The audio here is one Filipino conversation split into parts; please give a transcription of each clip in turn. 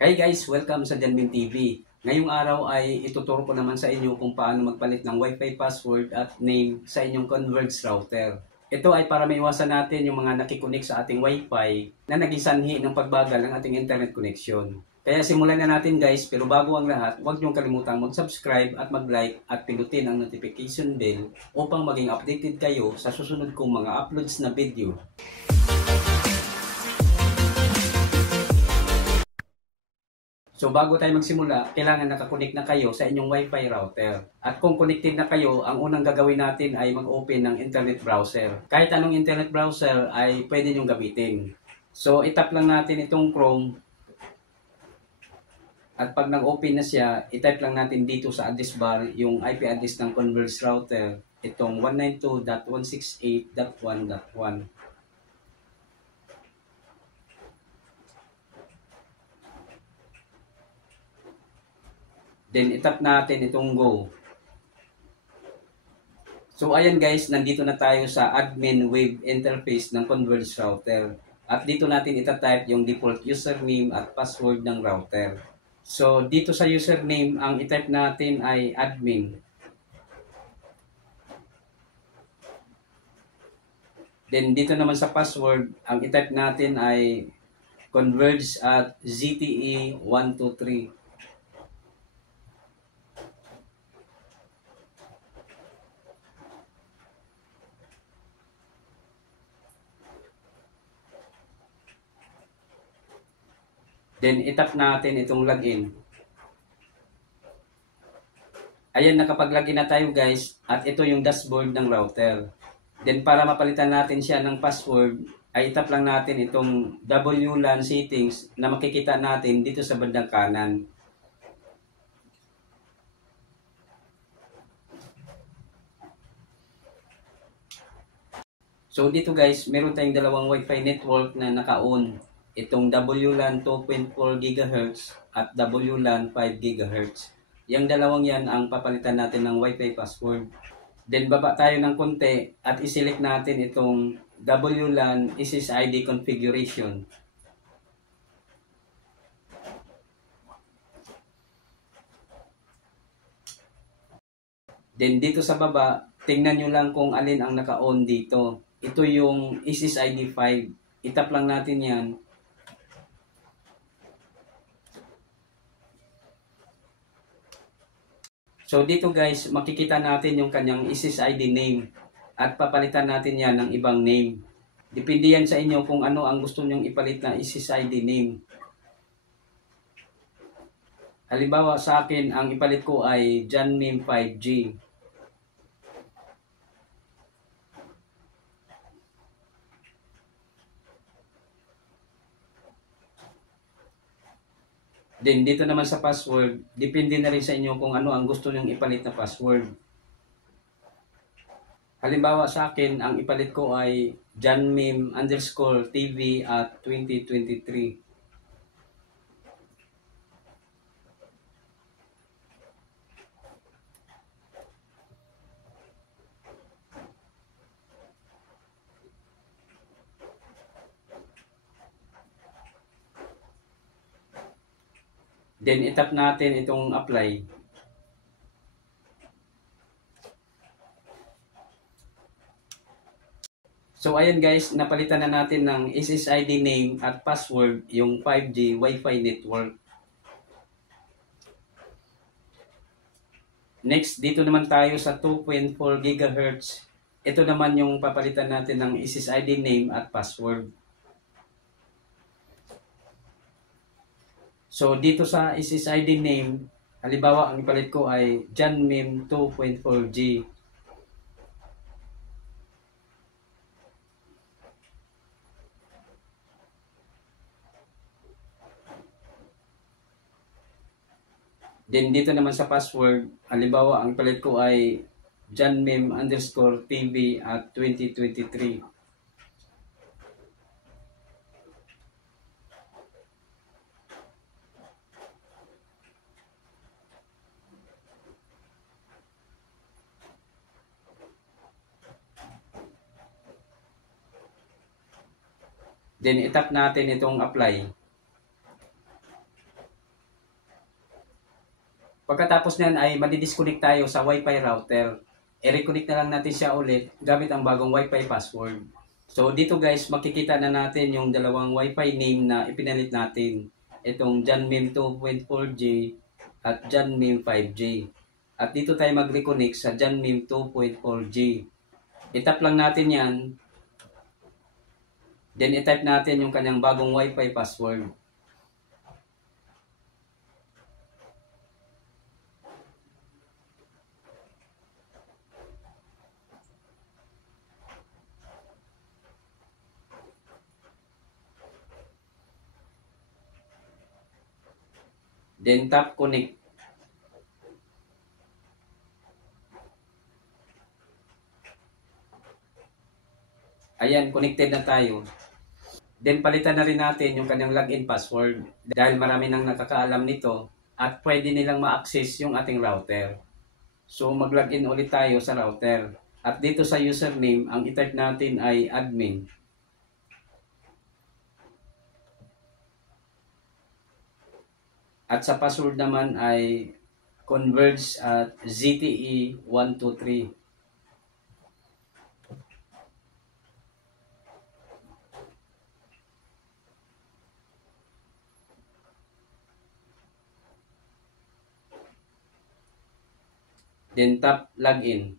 Hey guys, welcome sa Janmin TV. Ngayong araw ay ituturo ko naman sa inyo kung paano magpalit ng Wi-Fi password at name sa inyong Converge router. Ito ay para maiwasan natin yung mga nakikonek sa ating Wi-Fi na naging sanhi ng pagbagal ng ating internet connection. Kaya simulan na natin guys, pero bago ang lahat, huwag niyong kalimutang mag-subscribe at mag-like at pindutin ang notification bell upang maging updated kayo sa susunod kong mga uploads na video. So bago tayo magsimula, kailangan nakakonect na kayo sa inyong Wi-Fi router. At kung connected na kayo, ang unang gagawin natin ay mag-open ng internet browser. Kahit anong internet browser ay pwede nyong gamitin. So itap lang natin itong Chrome. At pag nag-open na siya, itype lang natin dito sa address bar yung IP address ng Converge router. Itong 192.168.1.1. Then itap natin itong go. So ayan guys, nandito na tayo sa admin web interface ng Converge router. At dito natin itatype yung default username at password ng router. So dito sa username, ang itype natin ay admin. Then dito naman sa password, ang itype natin ay converge at ZTE123. Then itap natin itong login. Ayan, nakapag-login na tayo guys, at ito yung dashboard ng router. Then para mapalitan natin siya ng password, ay itap lang natin itong WLAN settings na makikita natin dito sa bandang kanan. So dito guys, meron tayong dalawang Wi-Fi network na naka-on. Itong WLAN 2.4 GHz at WLAN 5 GHz. Yung dalawang yan ang papalitan natin ng Wi-Fi password. Then baba tayo ng konti at iselect natin itong WLAN SSID configuration. Then dito sa baba, tingnan nyo lang kung alin ang naka-on dito. Ito yung SSID 5. Itap lang natin yan. So dito guys, makikita natin yung kanyang SSID name at papalitan natin yan ng ibang name. Depende yan sa inyo kung ano ang gusto nyong ipalit na SSID name. Halimbawa sa akin, ang ipalit ko ay Janmim 5G. Then dito naman sa password, depende na rin sa inyo kung ano ang gusto nyong ipalit na password. Halimbawa sa akin, ang ipalit ko ay janmim_tv at 2023. Then itap natin itong apply. So ayan guys, napalitan na natin ng SSID name at password yung 5G Wi-Fi network. Next, dito naman tayo sa 2.4 GHz. Ito naman yung papalitan natin ng SSID name at password. So dito sa SSID name, halimbawa ang ipalit ko ay Janmim 2.4G. Then dito naman sa password, halimbawa ang ipalit ko ay janmim_tv at 2023. Then itap natin itong apply. Pagkatapos niyan ay madi-disconnect tayo sa Wi-Fi router. I-reconnect na lang natin siya ulit gamit ang bagong Wi-Fi password. So dito guys, makikita na natin yung dalawang Wi-Fi name na ipinalit natin. Itong Janmim 2.4G at Janmim 5G. At dito tayo mag-reconnect sa Janmim 2.4G. I-tap lang natin yan. Then i-type natin yung kanyang bagong Wi-Fi password. Then tap connect. Ayan, connected na tayo. Then palitan na rin natin yung kanyang login password dahil marami nang nakakaalam nito at pwede nilang ma-access yung ating router. So mag-login ulit tayo sa router. At dito sa username, ang i-type natin ay admin. At sa password naman ay converge at ZTE 123. Then tap login.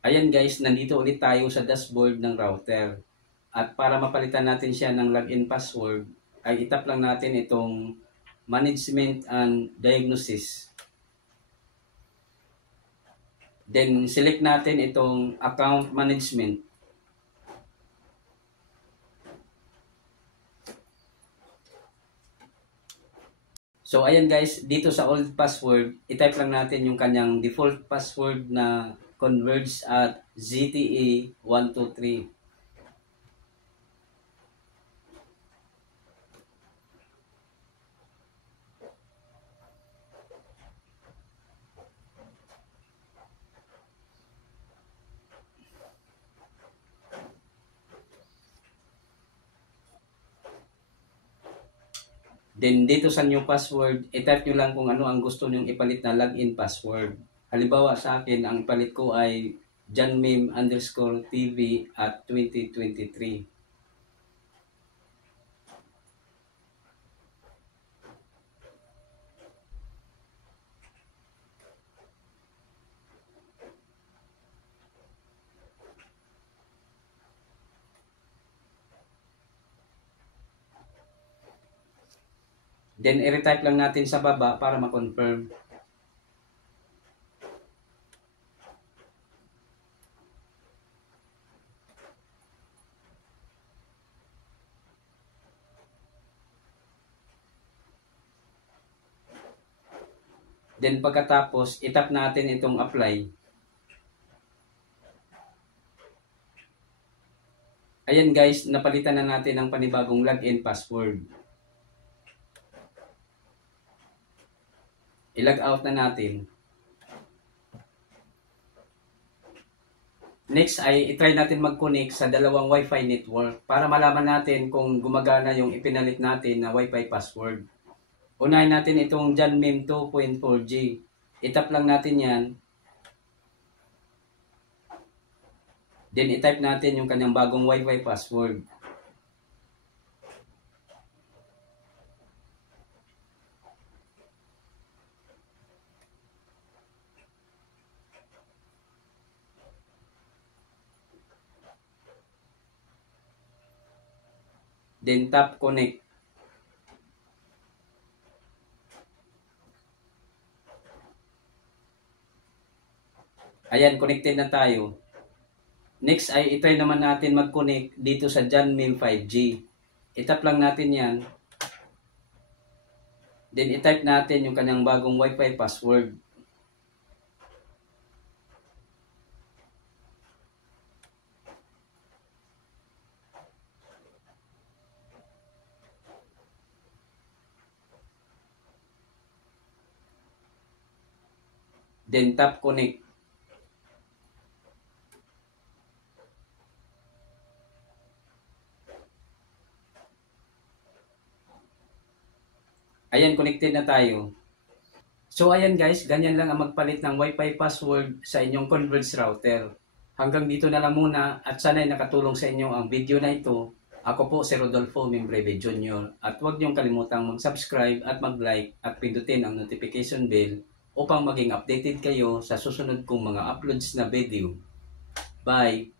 Ayan guys, nandito ulit tayo sa dashboard ng router. At para mapalitan natin siya ng login password, ay itap lang natin itong management and diagnosis. Then select natin itong account management. So ayan guys, dito sa old password, i-type lang natin yung kanyang default password na converge at ZTE 123. Then dito sa new password, i-type nyo lang kung ano ang gusto nyong ipalit na login password. Halimbawa sa akin, ang ipalit ko ay janmim_tv at 2023. Then i-retype lang natin sa baba para ma-confirm. Then pagkatapos, itap natin itong apply. Ayan guys, napalitan na natin ang panibagong login password. I-log out na natin. Next ay i-try natin mag-connect sa dalawang Wi-Fi network para malaman natin kung gumagana yung ipinalit natin na Wi-Fi password. Unahin natin itong Janmim 2.4G. Itap lang natin yan. Then i-type natin yung kanyang bagong Wi-Fi password. Then tap connect. Ayan, connected na tayo. Next ay i-try naman natin mag-connect dito sa Janmim 5G. Itap lang natin yan. Then i-type natin yung kanyang bagong Wi-Fi password. Then tap connect. Ayan, connected na tayo. So ayan guys, ganyan lang ang magpalit ng Wi-Fi password sa inyong Converge router. Hanggang dito na lang muna at sana'y nakatulong sa inyo ang video na ito. Ako po si Rodolfo Membreve Jr. At huwag niyong kalimutang mag-subscribe at mag-like at pindutin ang notification bell upang maging updated kayo sa susunod kong mga uploads na video. Bye!